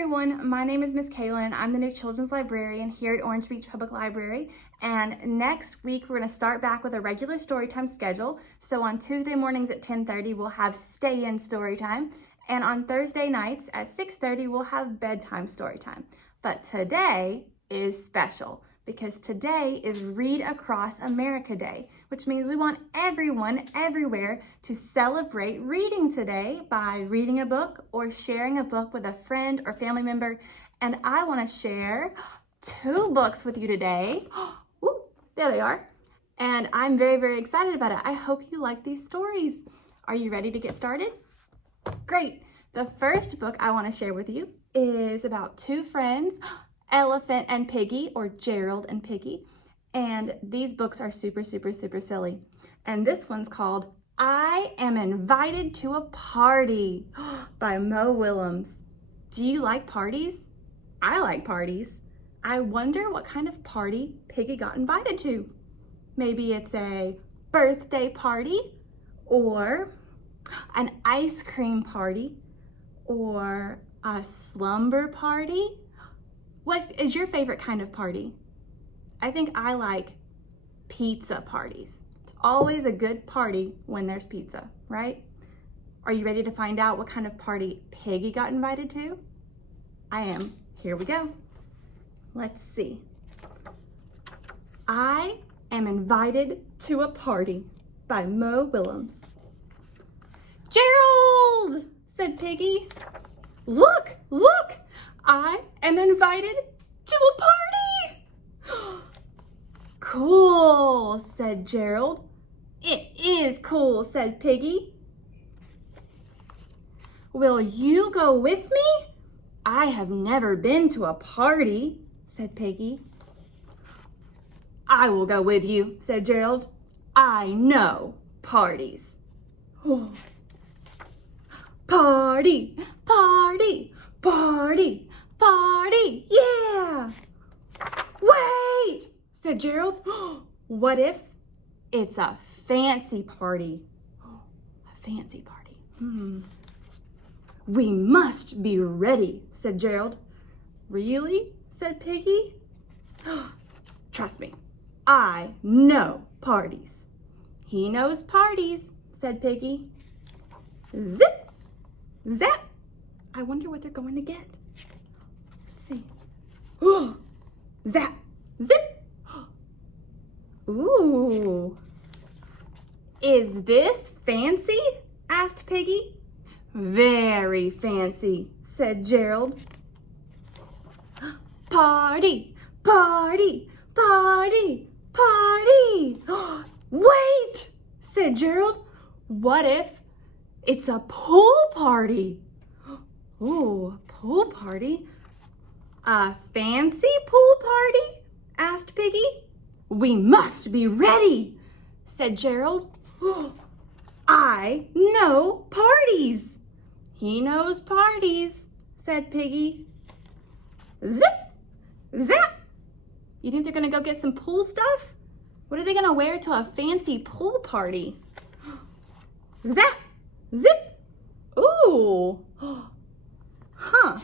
everyone, my name is Miss Kaylen. I'm the new children's librarian here at Orange Beach Public Library. And next week, we're gonna start back with a regular Storytime schedule. So on Tuesday mornings at 10:30, we'll have Stay In Storytime. And on Thursday nights at 6:30, we'll have Bedtime Storytime. But today is special because today is Read Across America Day, which means we want everyone everywhere to celebrate reading today by reading a book or sharing a book with a friend or family member. And I want to share 2 books with you today. Ooh, there they are. And I'm very, very excited about it. I hope you like these stories. Are you ready to get started? Great. The first book I want to share with you is about 2 friends, Elephant and Piggy, or Gerald and Piggy. And these books are super, super, super silly. And this one's called I Am Invited to a Party by Mo Willems. Do you like parties? I like parties. I wonder what kind of party Piggy got invited to. Maybe it's a birthday party, or an ice cream party, or a slumber party. What is your favorite kind of party? I think I like pizza parties. It's always a good party when there's pizza, right? Are you ready to find out what kind of party Piggy got invited to? I am. Here we go. Let's see. I Am Invited to a Party by Mo Willems. Gerald, said Piggy. Look, look, I am invited to a party. Cool, said Gerald. It is cool, said Piggy. Will you go with me? I have never been to a party, said Piggy. I will go with you, said Gerald. I know parties. Party, party, party, party, yeah! Wait, said Gerald. What if it's a fancy party? A fancy party. We must be ready, said Gerald. Really? Said Piggy. Trust me, I know parties. He knows parties, said Piggy. Zip, zap. I wonder what they're going to get. Let's see. Zap, zip. Ooh. Is this fancy? Asked Piggy. Very fancy, said Gerald. Party, party, party, party. Wait, said Gerald. What if it's a pool party? Ooh, a pool party? A fancy pool party? Asked Piggy. We must be ready, said Gerald. I know parties. He knows parties, said Piggy. Zip, zap. You think they're gonna go get some pool stuff? What are they gonna wear to a fancy pool party? Zap, zip. Ooh. Huh.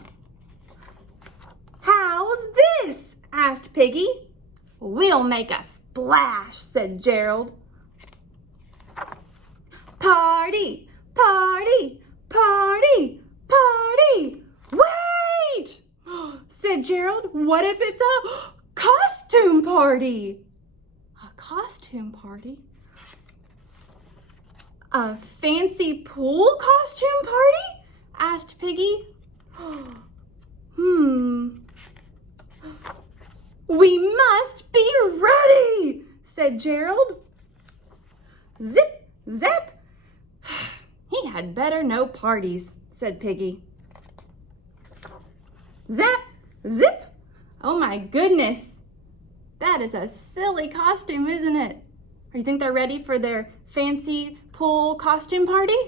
How's this? Asked Piggy. We'll make a splash, said Gerald. Party, party, party, party. Wait, said Gerald. What if it's a costume party? A costume party? A fancy pool costume party? Asked Piggy. We must be ready, said Gerald. Zip, zap. He had better know parties, said Piggy. Zap, zip. Oh my goodness. That is a silly costume, isn't it? Or you think they're ready for their fancy pool costume party?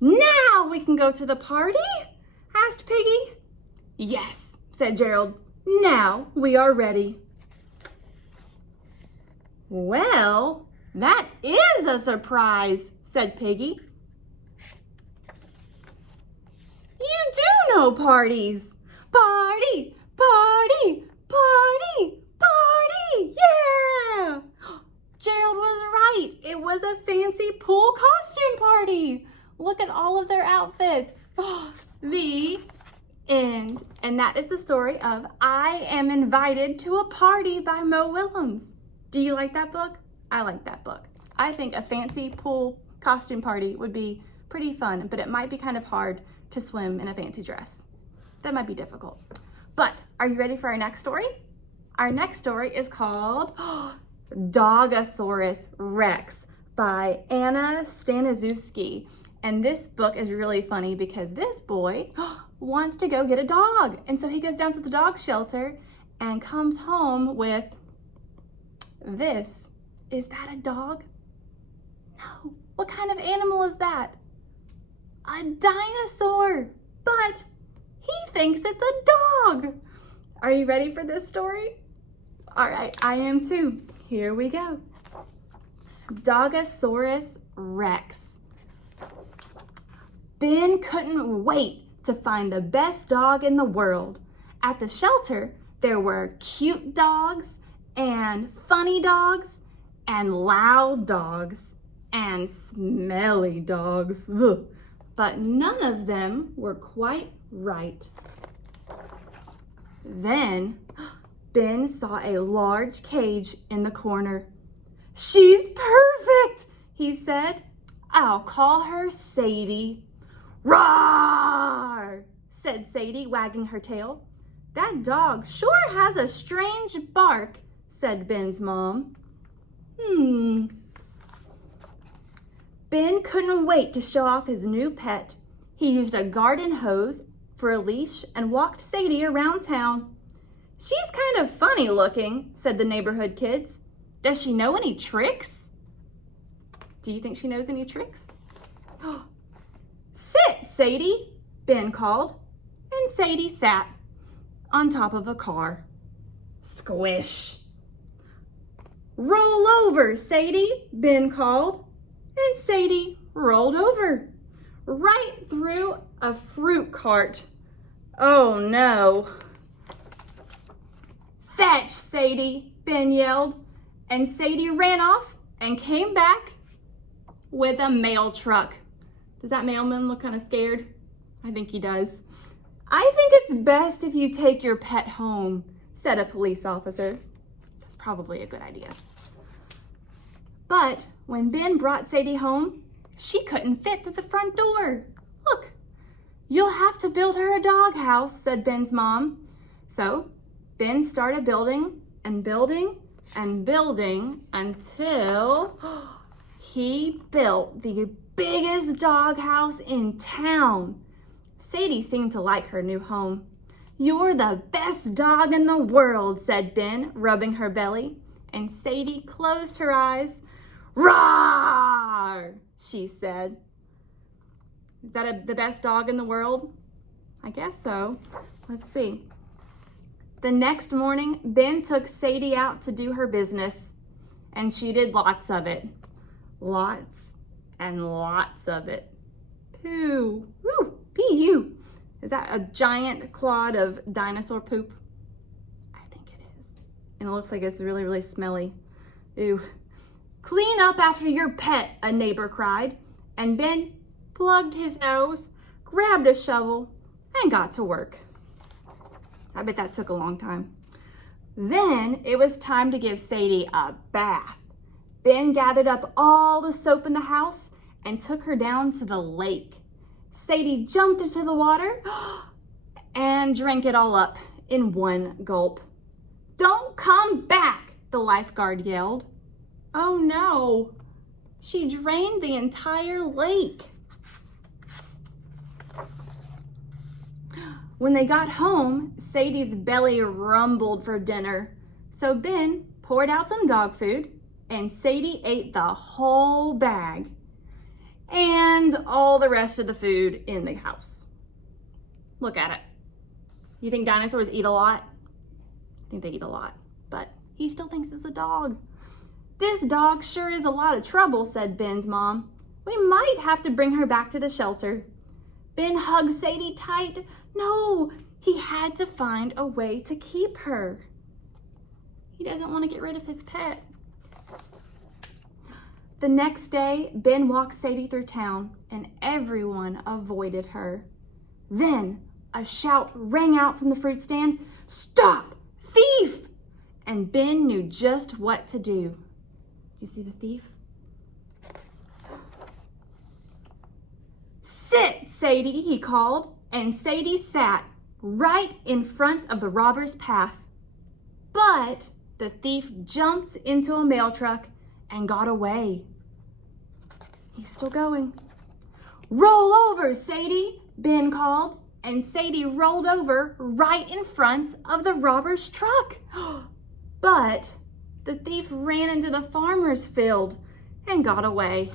Now we can go to the party? Asked Piggy. Yes, said Gerald. Now we are ready. Well, that is a surprise, said Piggy. You do No parties. Party, party, party, party, yeah! Gerald was right. It was a fancy pool costume party. Look at all of their outfits. The end. And that is the story of I Am Invited to a Party by Mo Willems. Do you like that book? I like that book. I think a fancy pool costume party would be pretty fun, but it might be kind of hard to swim in a fancy dress. That might be difficult. But are you ready for our next story? Our next story is called Dogasaurus Rex by Anna Staniszewski. And this book is really funny because this boy wants to go get a dog. And so he goes down to the dog shelter and comes home with this. Is that a dog? No. What kind of animal is that? A dinosaur. But he thinks it's a dog. Are you ready for this story? All right, I am too. Here we go. Dogasaurus Rex. Ben couldn't wait to find the best dog in the world. At the shelter, there were cute dogs and funny dogs and loud dogs and smelly dogs. Ugh. But none of them were quite right. Then Ben saw a large cage in the corner. She's perfect, he said. I'll call her Sadie. Roar, said Sadie, wagging her tail. That dog sure has a strange bark, said Ben's mom. Ben couldn't wait to show off his new pet. He used a garden hose for a leash and walked Sadie around town. She's kind of funny looking, said the neighborhood kids. Does she know any tricks? Do you think she knows any tricks? Sit, Sadie, Ben called, and Sadie sat on top of a car. Squish. Roll over, Sadie, Ben called, and Sadie rolled over, right through a fruit cart. Oh no. Fetch, Sadie, Ben yelled, and Sadie ran off and came back with a mail truck. Does that mailman look kind of scared? I think he does. I think it's best if you take your pet home, said a police officer. That's probably a good idea. But when Ben brought Sadie home, she couldn't fit through the front door. Look, you'll have to build her a doghouse, said Ben's mom. So Ben started building and building and building until he built the biggest doghouse in town. Sadie seemed to like her new home. You're the best dog in the world, said Ben, rubbing her belly. And Sadie closed her eyes. Roar, she said. Is that the best dog in the world? I guess so. Let's see. The next morning, Ben took Sadie out to do her business, and she did lots of it. Lots and lots of it. Poo. Woo, P-U. Is that a giant clod of dinosaur poop? I think it is. And it looks like it's really, really smelly. Ew. Clean up after your pet, a neighbor cried. And Ben plugged his nose, grabbed a shovel, and got to work. I bet that took a long time. Then it was time to give Sadie a bath. Ben gathered up all the soap in the house and took her down to the lake. Sadie jumped into the water and drank it all up in one gulp. Don't come back, the lifeguard yelled. Oh no, she drained the entire lake. When they got home, Sadie's belly rumbled for dinner. So Ben poured out some dog food and Sadie ate the whole bag and all the rest of the food in the house. Look at it. You think dinosaurs eat a lot? I think they eat a lot, but he still thinks it's a dog. This dog sure is a lot of trouble, said Ben's mom. We might have to bring her back to the shelter. Ben hugged Sadie tight. No, he had to find a way to keep her. He doesn't want to get rid of his pet. The next day, Ben walked Sadie through town, and everyone avoided her. Then a shout rang out from the fruit stand, "Stop! Thief!" And Ben knew just what to do. Do you see the thief? "Sit, Sadie," he called, and Sadie sat right in front of the robber's path. But the thief jumped into a mail truck and got away. He's still going. "Roll over, Sadie," Ben called, and Sadie rolled over right in front of the robber's truck. But the thief ran into the farmer's field and got away.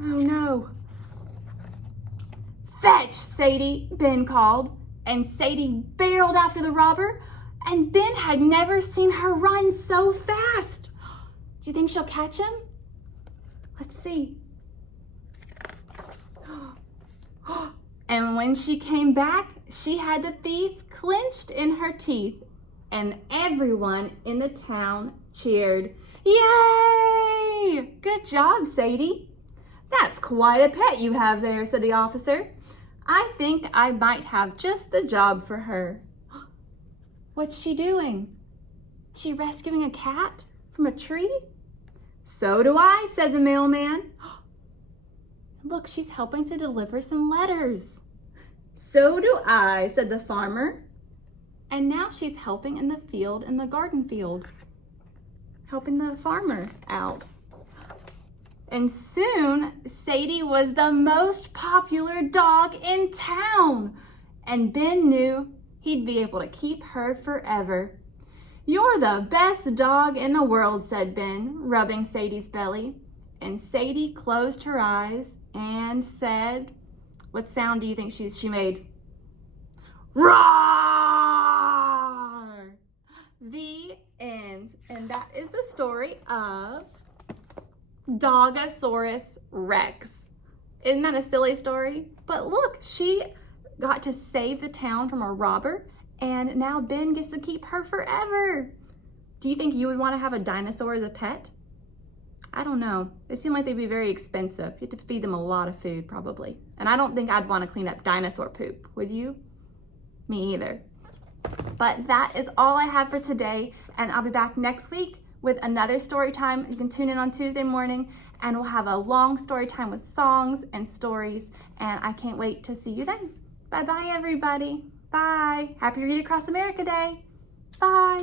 Oh no. "Fetch, Sadie," Ben called, and Sadie barreled after the robber, and Ben had never seen her run so fast. Do you think she'll catch him? Let's see. And when she came back, she had the thief clenched in her teeth, and everyone in the town cheered. "Yay! Good job, Sadie." "That's quite a pet you have there," said the officer. "I think I might have just the job for her." What's she doing? She rescuing a cat from a tree? "So do I," said the mailman. "Look, she's helping to deliver some letters." "So do I," said the farmer. And now she's helping in the field, in the garden field, helping the farmer out. And soon, Sadie was the most popular dog in town. And Ben knew he'd be able to keep her forever. "You're the best dog in the world," said Ben, rubbing Sadie's belly. And Sadie closed her eyes and said, what sound do you think she made? Roar! The end. And that is the story of Dogasaurus Rex. Isn't that a silly story? But look, she got to save the town from a robber, and now Ben gets to keep her forever. Do you think you would want to have a dinosaur as a pet? I don't know. They seem like they'd be very expensive. You have to feed them a lot of food, probably. And I don't think I'd want to clean up dinosaur poop. Would you? Me either. But that is all I have for today, and I'll be back next week with another story time. You can tune in on Tuesday morning, and we'll have a long story time with songs and stories, and I can't wait to see you then. Bye-bye, everybody. Bye. Happy Read Across America Day. Bye.